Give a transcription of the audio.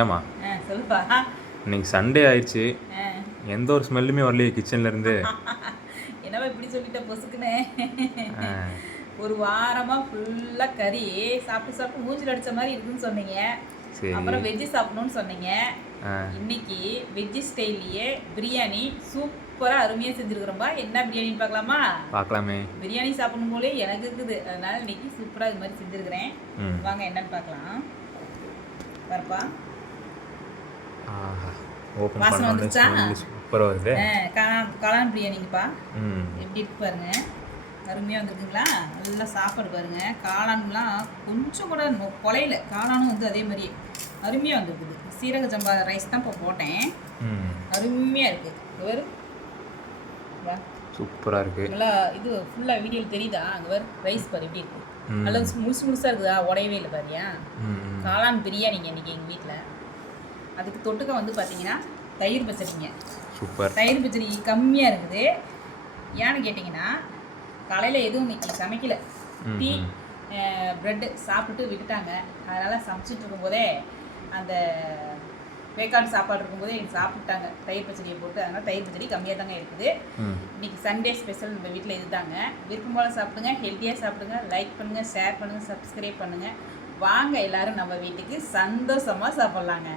ஏமா சொல்லுப்பா. இன்னைக்கு சண்டே ஆயிடுச்சு, எந்த ஒரு ஸ்மெல்லுமே வரலையே கிச்சன்ல இருந்து. என்னவா இப்படி சொல்லிட்ட பொசுக்குன்னு. ஒரு வாரமா ஃபுல்லா கறி சாப்பிட்டு சாப்பிட்டு மூஞ்சில் அடிச்ச மாதிரி இருக்குன்னு சொன்னீங்க. அப்புறம் வெஜ்ஜி சாப்பிடணும்னு சொன்னீங்க. இன்னைக்கு வெஜ்ஜி ஸ்டைல்லையே பிரியாணி சூப்பரா அருமையா செஞ்சிருக்கிறோம்பா. என்ன பிரியாணின்னு பார்க்கலாமா? பார்க்கலாமே. பிரியாணி சாப்பிடணும் போலே எனக்கு இருக்குது. அதனால இன்னைக்கு சூப்பரா இது மாதிரி செஞ்சிருக்கிறேன். வாங்க என்னன்னு பார்க்கலாம். வரப்பா. வாசனை வந்துச்சா? சூப்பரா வருது. காளான் பிரியாணிங்கப்பா. எப்படி இருக்கு பாருங்க. அருமையாக வந்துருக்குங்களா? நல்லா சாப்பாடு பாருங்க. காளான்லாம் கொஞ்சம் கூட குலையில. காளானும் வந்து அதே மாதிரி அருமையாக வந்துருக்குது. சீரக சம்பா ரைஸ் தான் இப்போ போட்டேன். அருமையாக இருக்குது. ஒரு சூப்பராக இருக்குது. நல்லா இது ஃபுல்லாக வீடியோவில் தெரியுதா? அங்கே வர ரைஸ் பாரு எப்படி இருக்குது. நல்லா முழுசு முழுசாக இருக்குதா? உடையவே இல்லை பாரியா. காளான் பிரியாணிங்க இன்றைக்கி எங்கள் வீட்டில். அதுக்கு தொட்டுக்க வந்து பார்த்தீங்கன்னா தயிர் பச்சடிங்க. சூப்பர். தயிர் பச்சடி கம்மியாக இருக்குது. ஏன்னு கேட்டிங்கன்னா காலையில் எதுவும் இன்னைக்கு சமைக்கல. டீ ப்ரெட்டு சாப்பிட்டு விட்டுட்டாங்க. அதனால் சமைச்சிட்டு இருக்கும்போதே அந்த வேக்காடு சாப்பாடு இருக்கும்போதே எனக்கு சாப்பிட்டாங்க தயிர் பச்சடியை போட்டு. அதனால் தயிர் பச்சடி கம்மியாக தாங்க இருக்குது. இன்றைக்கி சண்டே ஸ்பெஷல் நம்ம வீட்டில் இது தாங்க. விருப்பம் போல் சாப்பிடுங்க, ஹெல்த்தியாக சாப்பிடுங்க. லைக் பண்ணுங்கள், ஷேர் பண்ணுங்கள், சப்ஸ்கிரைப் பண்ணுங்கள். வாங்க எல்லோரும் நம்ம வீட்டுக்கு சந்தோஷமாக சாப்பிட்லாங்க.